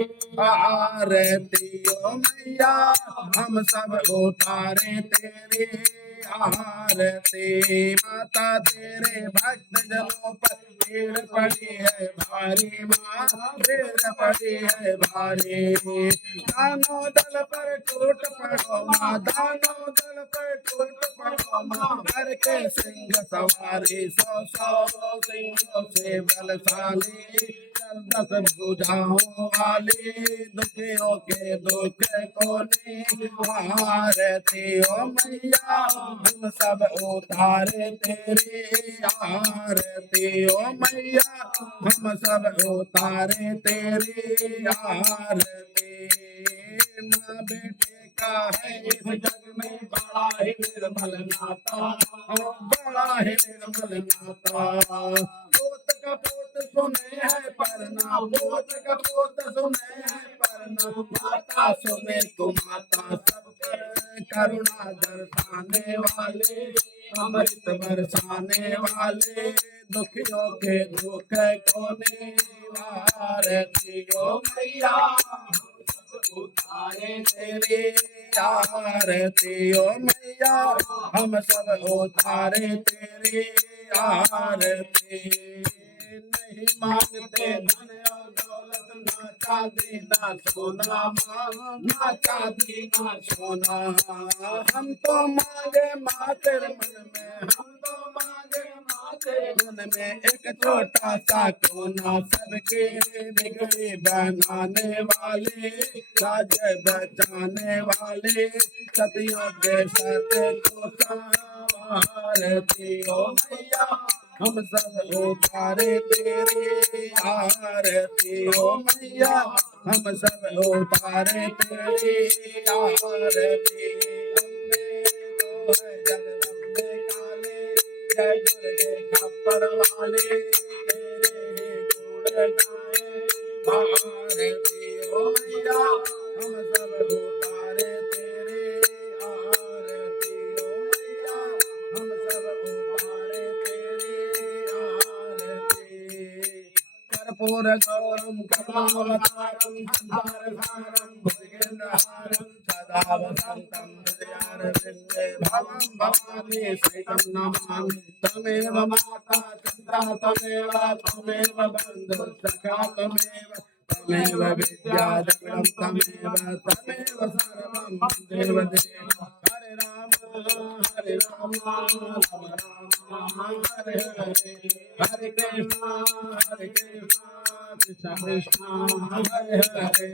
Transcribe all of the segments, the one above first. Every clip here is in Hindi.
आरती ओ मैया हम सब उतारे तेरी आरती। माता तेरे भक्त जनों पर भीड़ पड़ी है भारी माँ, भीड़ पड़ी है भारी। दानों दल पर टूट पड़ो माँ, दानों दल पर टूट पड़ो माँ, भर के सिंह सवारी, सौ सौ सिंहों से बलशाली, दस भुजाओं वाली, दुखियों के दुख कोनी। आरती ओ मैया हम सब उतारे तेरी आरती ओ मैया हम सब उतारे तेरी आरती। माँ बेटे का है इस जग में बड़ा ही निर्मल नाता, बड़ा ही निर्मल नाता। पोत का पोत सुने है परना, पोत का पोत सुने है परना, माता सुने तो माता सब पर करुणा दर्शाने वाले, अमृत बरसाने वाले, दुखियों के दुख कोने। आरती ओ मैया उतारे तेरी आरती ओ मैया हम सब उतारे तेरी आरती। नहीं मांगते धन और दौलत, ना चांदी ना सोना माँ, ना चांदी ना सोना। हम तो मांगे माँ तेरे मन में, हम तो मांगे माँ तेरे मन में एक छोटा सा कोना, सबके बिगड़ी बनाने वाले, राज्य बचाने वाले, सतियों के सत्य को आरती ओ मैया हम सब उतारे तेरी आरती ओ मैया हम सब उतारे तेरी आरती। अम्बे तो है जगदम्बे काले, जय दुर्गे खप्पर वाले, तेरे गुण गाए। आरती ओ मैया हम सब उतारे तेरी आरती ओ मैया हम सब उतारे तेरी आरती। कर्पूर गौरम कमलावतारम संसारसारम भुजगेन्द्रहारम सदा वसंतम हृदयारविंदे भवं भवानी श्रीतं नमामि। त्वमेव माता पिता त्वमेव त्वमेव बन्धु सखा त्वमेव, त्वमेव विद्या जगदं त्वमेव, त्वमेव सर्वं देव देव। हरे राम राम राम हरे हरे, हरे कृष्णा कृष्ण कृष्ण हरे हरे,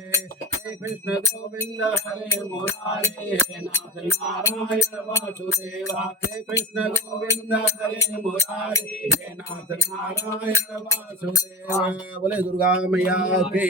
हे कृष्ण गोविंद हरे मुरारे, हे नाथ नारायण वासुदेवा, हे कृष्ण गोविंद हरे मुरारे, हे नाथ नारायण वासुदेवा। बोले दुर्गा मैया की।